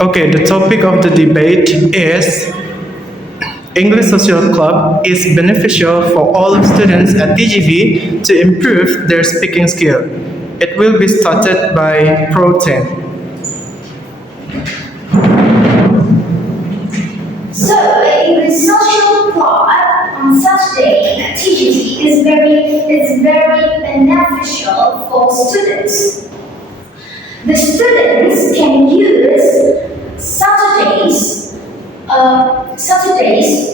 Okay, the topic of the debate is English Social Club is beneficial for all students at TGV to improve their speaking skill. It will be started by Protein. So, English Social Club on Saturday at TGV is very beneficial for students. The students can use Saturdays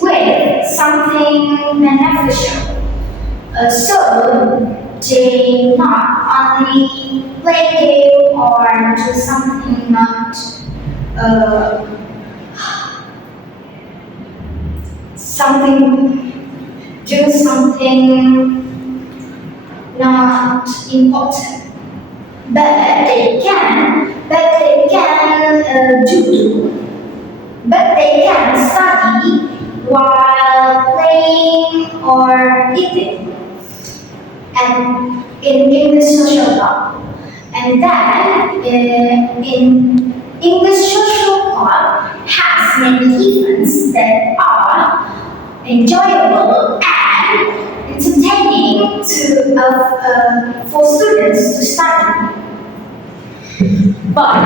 with something beneficial. So they not only play game or do something not do something not important. But they can study while playing or eating and in English Social Club. And then in English Social Club has many events that are enjoyable and entertaining for students to study. But I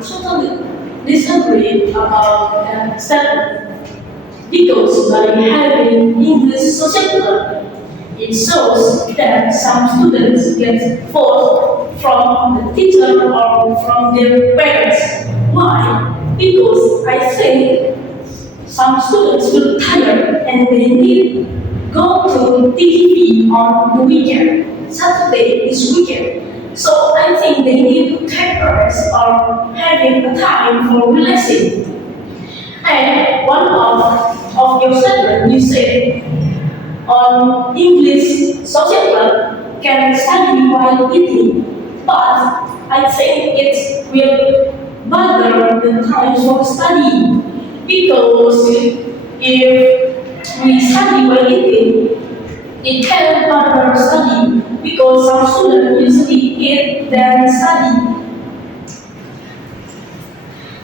totally disagree about that statement. Because by having English Social Club, it shows that some students get forced from the teacher or from their parents. Why? Because I think some students feel tired and they need go to TTV on the weekend. Saturday is weekend. So I think they need to take rest or having a time for relaxing. And one of your statements, you said on English Social Club can study while eating. But I think it will bother the time for study. Because if we study while eating, it can bother study because some students usually eat then study.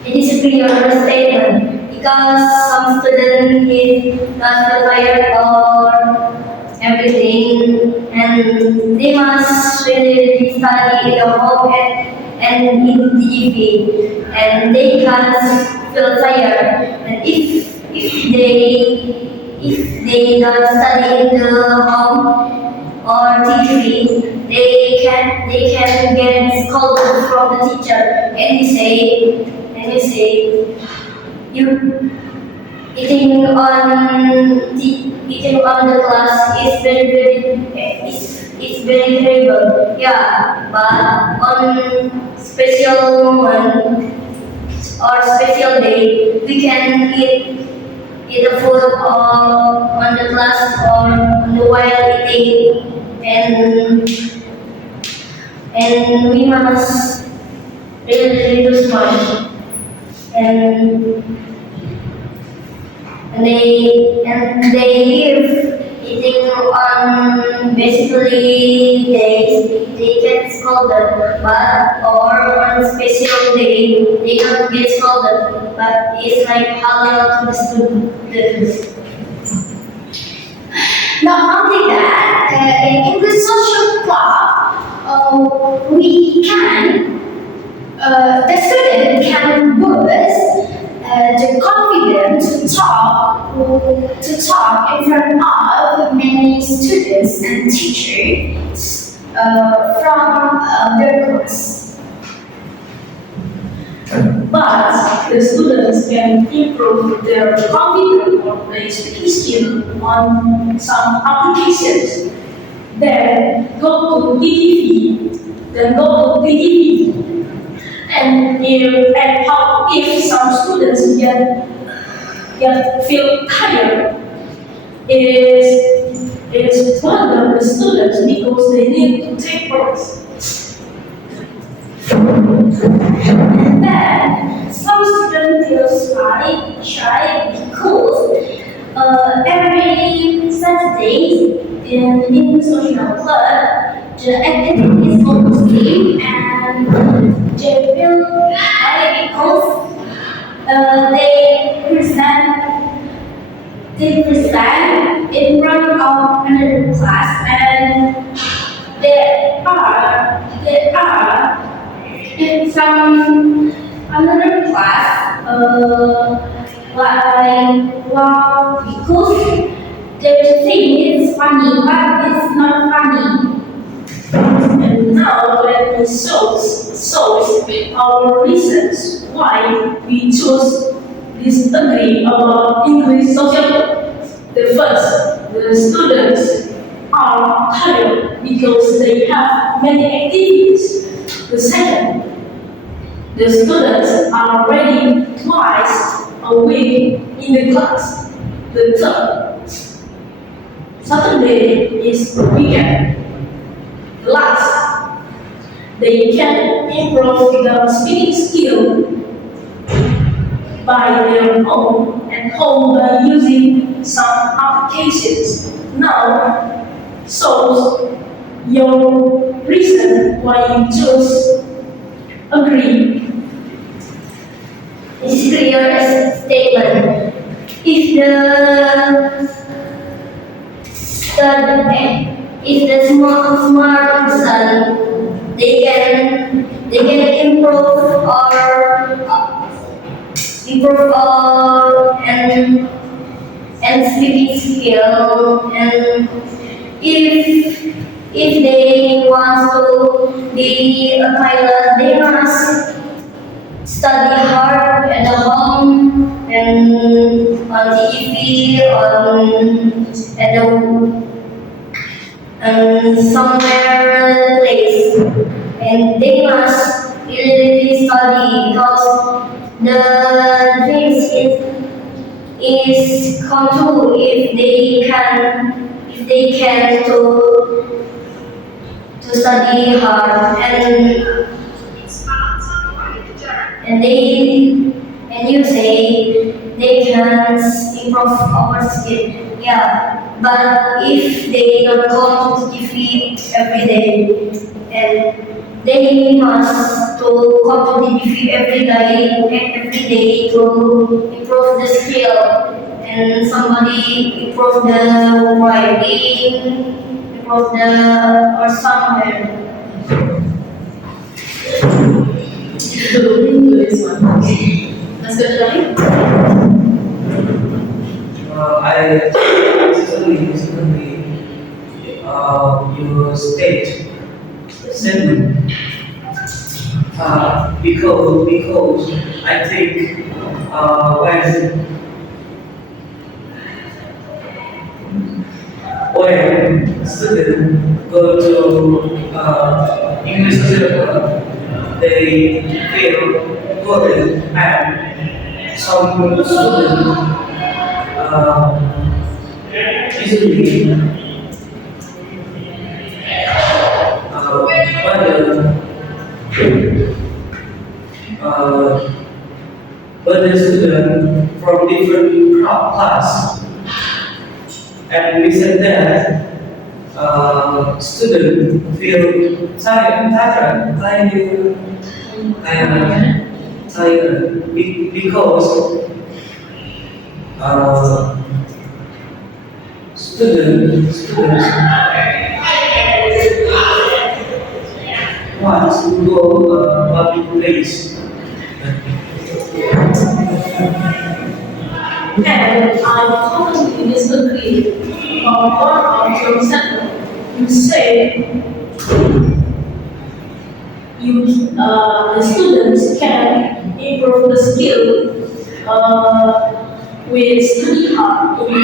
I disagree on your statement because some students is not tired or everything and they must really study in the home and in TV and they can't feel tired and if they don't study in the home or TV, they can get scolded from the teacher and he say you eating on the class is very terrible. Yeah, but on special moment or special day we can eat the food on the class or on the while eating and we must really reduce much and they live eating on basically days they get scolded but or on special day they don't get scolded but it's like halal to the students. Not only that, in English Social Club, the student can boost the confidence to talk in front of many students and teachers from their class. But the students can improve their confidence or their speaking skill on some applications. Then go to TTV. And if some students feel tired, it's bother the students because they need to take breaks. And then some students feel shy because every Saturday in English Social Club, the activity is almost same and they feel like from another class, because they think it's funny, but it's not funny. And now let me show our reasons why we chose disagree about English social. The first, the students are tired because they have many activities. The second, the students are ready twice a week in the class. The third, Saturday is the weekend. Last, they can improve their speaking skill by their own at home by using some applications. Now, shows your reason why you chose agree. This is clear statement. If the smart person, they can improve and speaking skill, and if they want to be a pilot, they must study hard at the home and on TV, at the somewhere place, and they must really study because the dreams is come true if they can to study hard, and they and you say they can improve our skill. Yeah, but if they don't come to TV every day, and they must to come to TV every day to improve the skill, and somebody improve the writing, improve the or somewhere. To this one. Let's go to Johnny. I certainly you state statement because I think when students go to English Social, they feel good, and some students easily but the student from different class, and we said that student feel tired because students want to go public place. And I totally disagree on one of your sentence. You say the students can improve the skill with study hard in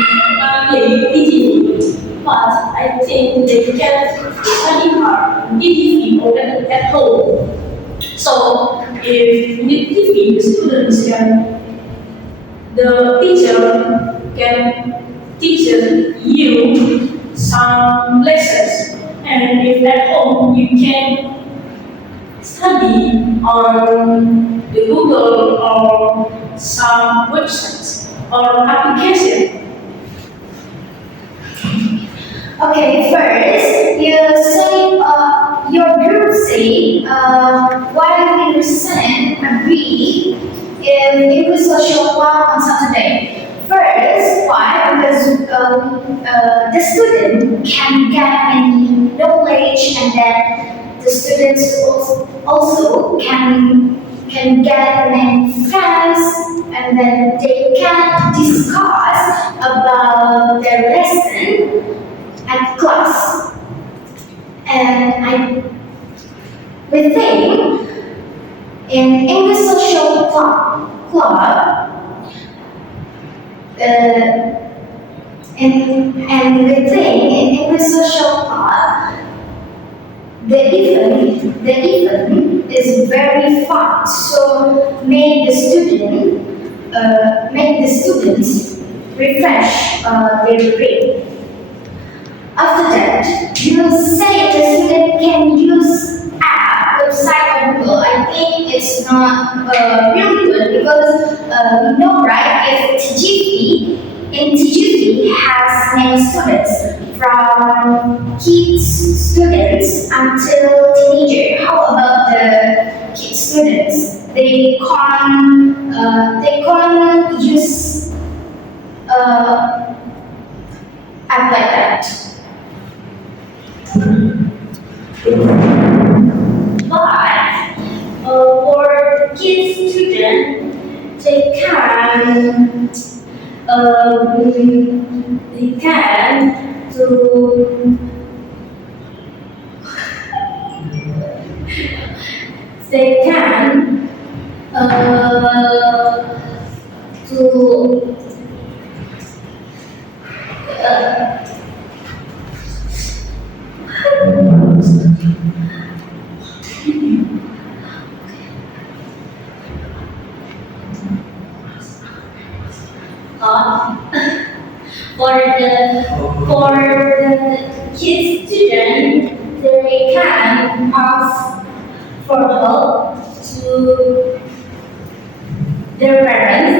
PGP, but I think they can study hard in PGP or at home. So if in PGP, the teacher can teach you some lessons, and if at home you can study on the Google or some websites or application. Okay, first, your group say why we agree in English social club on Saturday. First, why? Because the student can get any knowledge, and then the students also can get many friends, and then they can discuss about their lesson at class. And we think in English Social Club, and we think in English Social Club, the event is very fun. So make the students refresh their brain. After that, you say the student can use app, website, or Google. I think it's not really good because we know, right? If TGV has many students, from kids students until teenager. How about the kids students? They can't use app like that. But for kids students, they can to they can to uh, for the kids student, they can ask for help to their parents,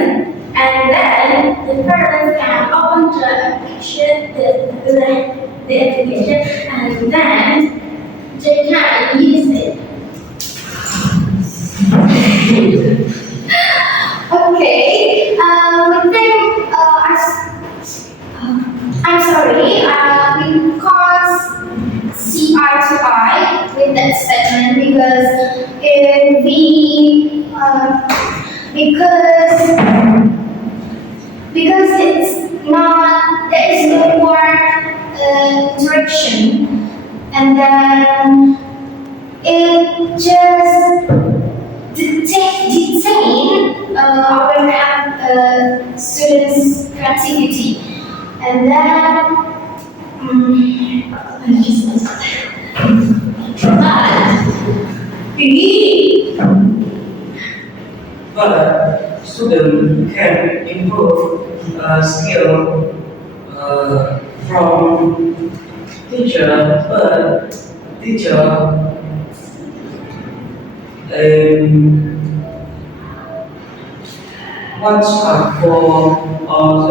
and then the parents can open the application, the application, and then they can use it. Okay, we think I'm sorry, we can't see eye to eye with that statement because if we because it's not there is no more direction, and then it just detain our students' creativity, and then but students can improve skill from teacher, but teacher WhatsApp for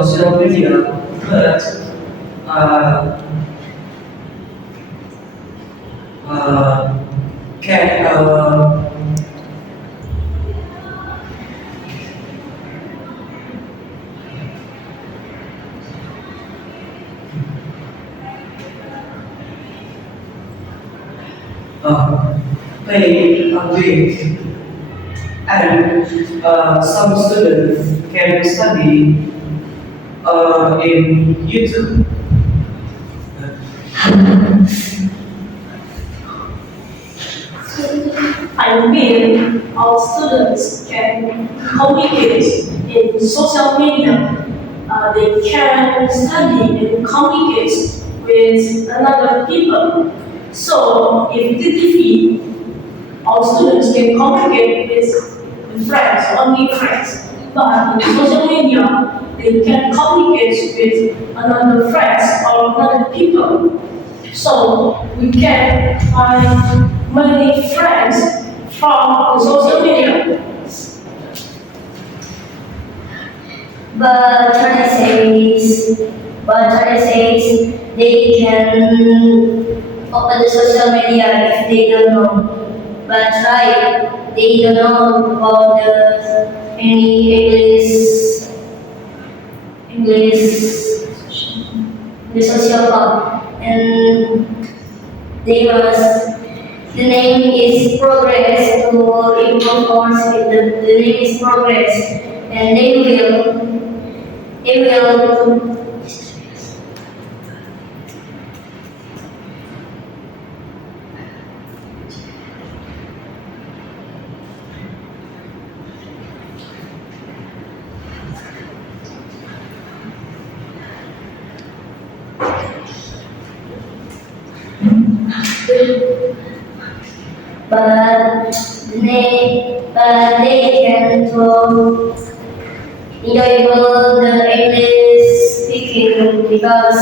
social media, but can play a week, and some students can study in YouTube. I mean, our students can communicate in social media. They can study and communicate with another people. So, in TTV, our students can communicate with friends, only friends. But in social media, they can communicate with another friends or another people. So we can find many friends from the social media. But Tony says they can open the social media if they don't know. But right, they don't know about any the social club, and they must The name is progress to improve our skill. The name is progress, and they will but they can to enjoyable the English speaking because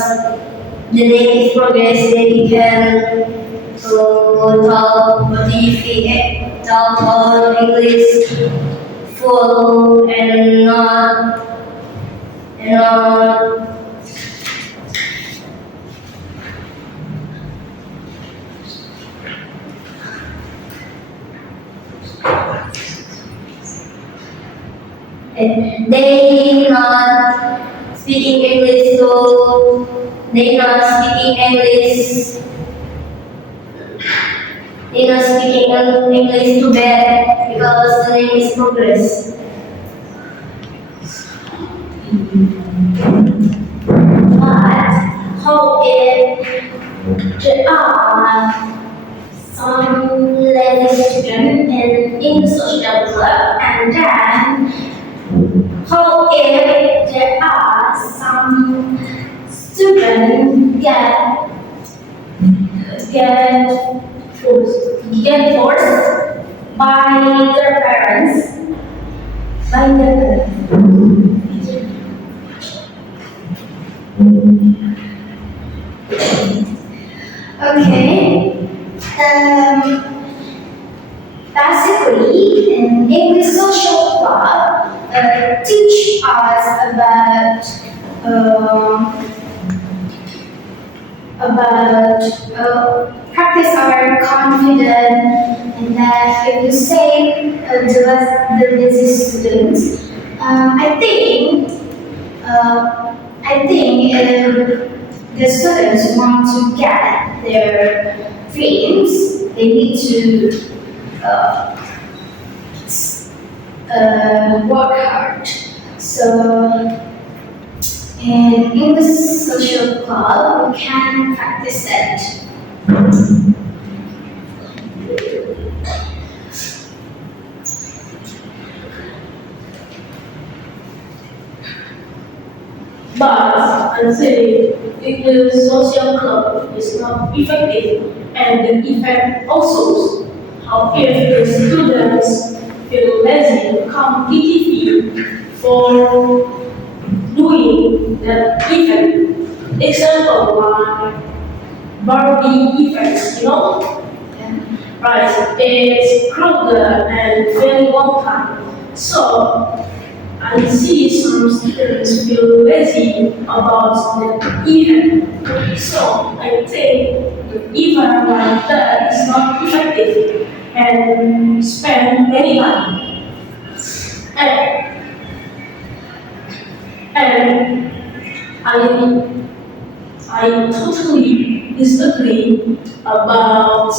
the name is progress. They can to talk talk all English full and not they not speaking English so they not speaking English they not speaking English too bad because the name is progress. But how if there are some lazy students in the social club, and then how if there are some students get forced by their parents by their parents. Okay. Basically, in English social club, teach us about practice our confidence, and that if you say the busy students, I think if the students want to get their dreams, they need to uh, work hard. So in the social club, we can practice it. But I say if the social club is not effective and the effect also how if the students feel lazy, competitive for doing that effect. Example like Barbie effects, right? It's crowded and very long time. So I see some students feel lazy about the event. So I think the event like that is not effective and spend many money. And, and I totally disagree about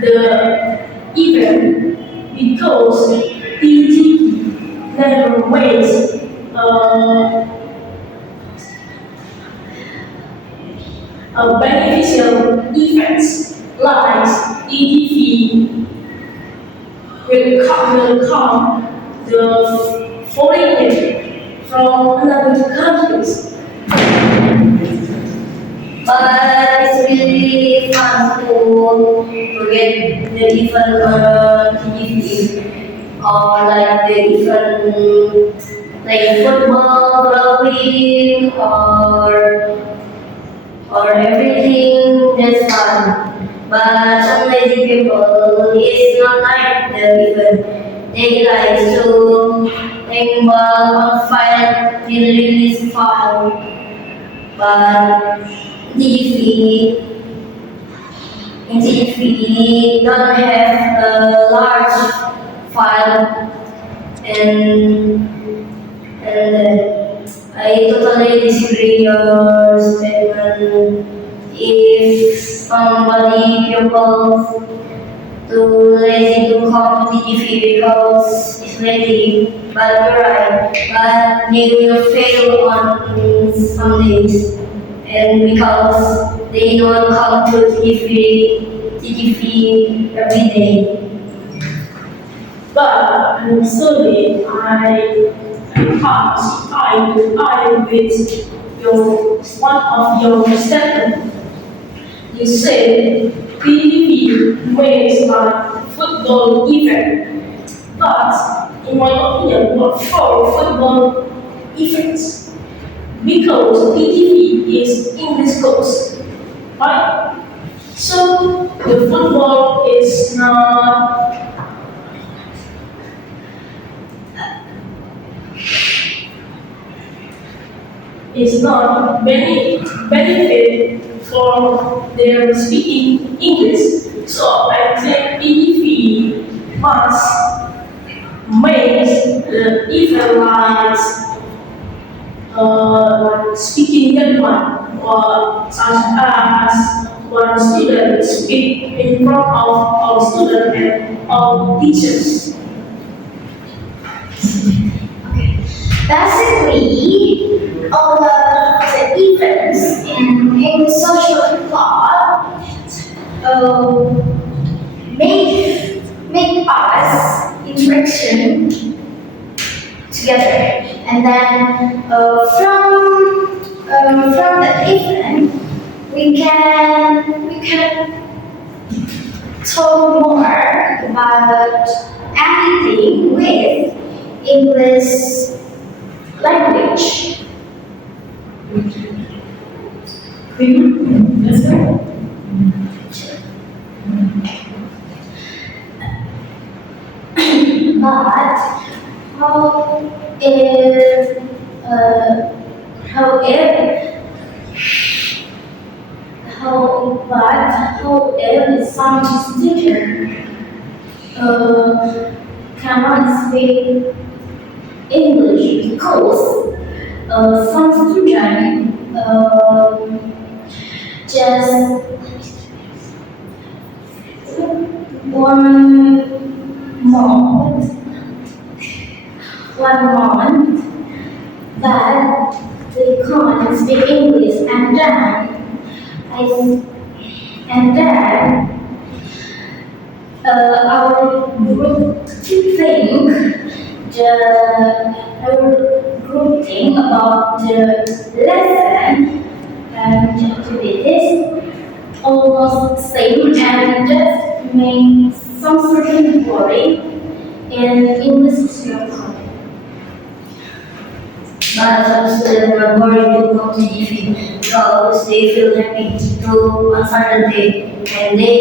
the event because PG never weighs beneficial effects like EDV will come the foreign from another countries. But it's really fun to get the different TV or like the different like football, rugby or everything that's fun. But some lazy people is not like the different. They like to hang ball on fire till it is fun. But if we don't have a large file and I totally disagree your statement if somebody pupils too lazy to come to TGV because it's lazy, but you're right. But they will fail on some days, and because they don't come to TGV every day. But slowly I with your one of your statement. You said PDP makes like football event, but in my opinion, not for football events because PDP is English course, right? So the football is not benefit for their speaking English. So I think if must make the even like speaking Denmark or such as one student speak in front of our student and our teachers. Basically, all the events in English social club make us interaction together, and then from the event we can talk more about anything with English language. Let's go. But how if how if how if some student cannot speak English because some student just one month one month that they can't speak English, and I and then our group think our group think about the lesson and the activities almost same, and just make some students worry in English social content. But some students are worried to come to GP because they feel happy to uncertainty and they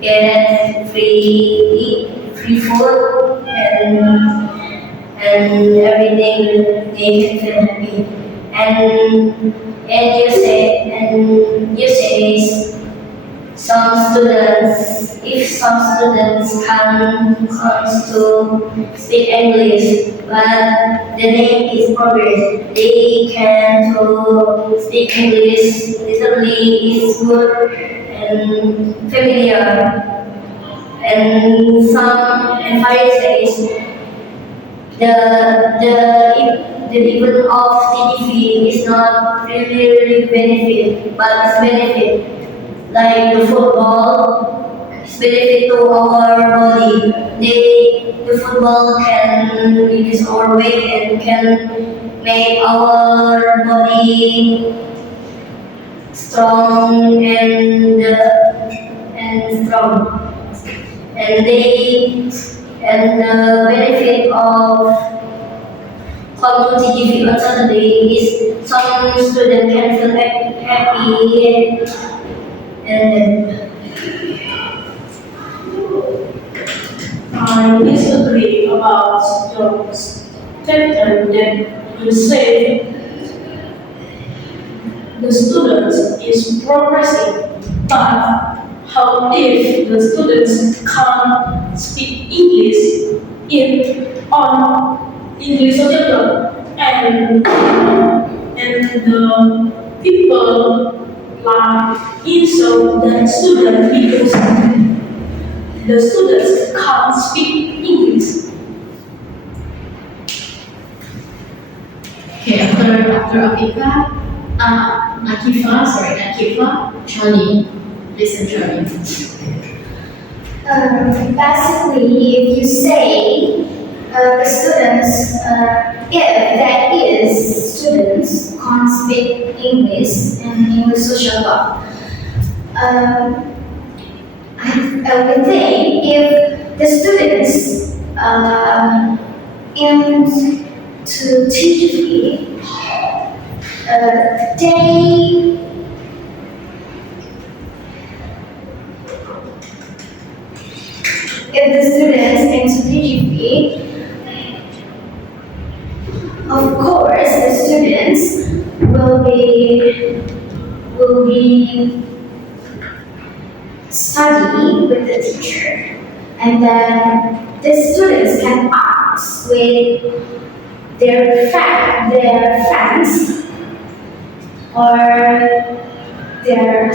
get free food and everything they can feel happy. And you say some students comes to speak English, but the name is progress. They can to speak English recently is good and familiar. And Pharisees, the level of CDP is not really benefit, but it's benefit. Like the football, it's benefit to our body. The football can reduce our weight and can make our body strong and strong. And the benefit of come to TGV on Saturday is some student can feel happy and I disagree about your statement that you say the student is progressing, but how if the students can't speak English on English subject and the people like insult the student because the students can't speak English. Okay, after Akifa, Charlie. Listen, Charlie. Basically, if you say the students, if that is students can't speak English in English social law, I would think if the students into TGV, they if the students into PGP, of course, the students will be study with the teacher, and then the students can ask with their friends or their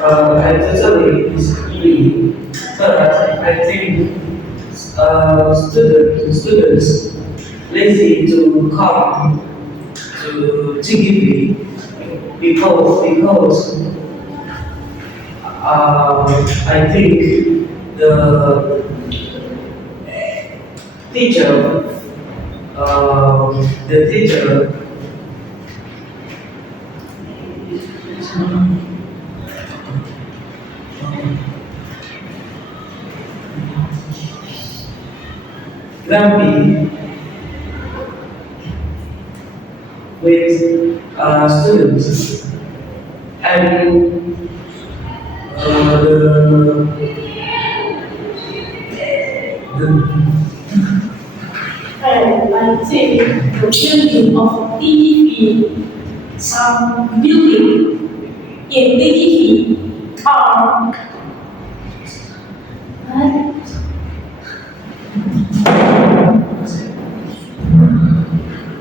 I totally disagree, but I think students lazy to come to TGV because I think the teacher the teacher grumpy with students and And I think the building of TGV, some building in TGV are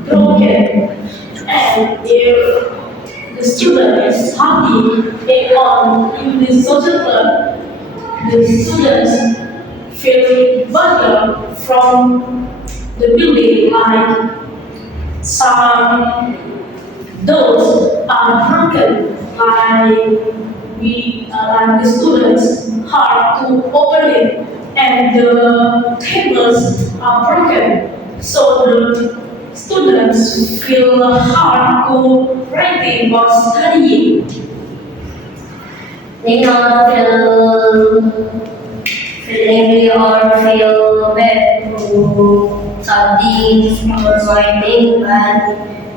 broken, and if the student is studying on English social club, the students feel better from the building, like some doors are broken, like the students hard to open it, and the tables are broken, so the students feel hard to writing or studying. They not feel angry or feel bad to studying or writing, but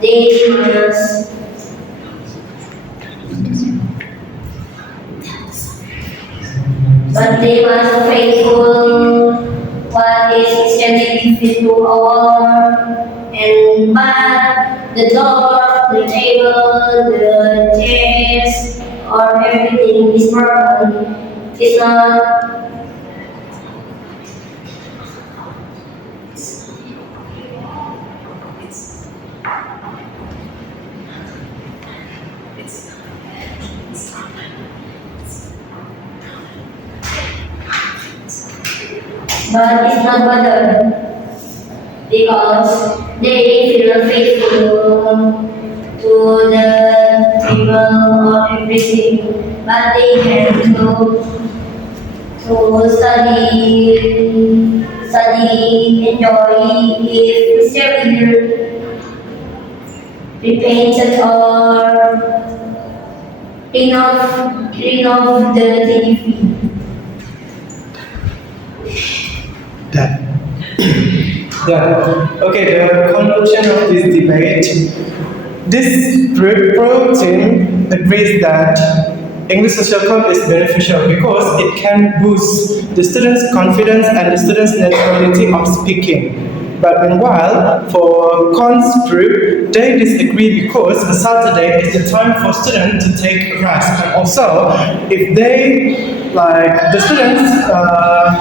they must faithful what is steady to our and but the door, the table, the chairs, or everything is broken. It's not. But it's not bothered because they feel faithful to the table or everything, but they have to enjoy if Mr. Peter repainted or clean off the TV. That. Yeah. Okay, the conclusion of this debate. This pro team agrees that English Social Club is beneficial because it can boost the students' confidence and the students' naturality of speaking. But meanwhile, for cons group, they disagree because Saturday is the time for students to take rest. And also, if the students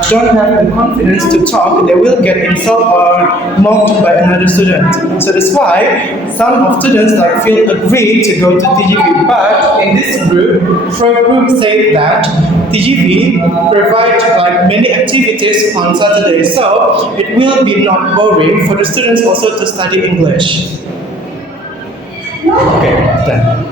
don't have the confidence to talk, they will get insulted or mocked by another student. So that's why some of students feel agreed to go to TGV. But in this group, for group say that TGV provide many activities on Saturday, so it will be not boring for the students also to study English. Okay, done.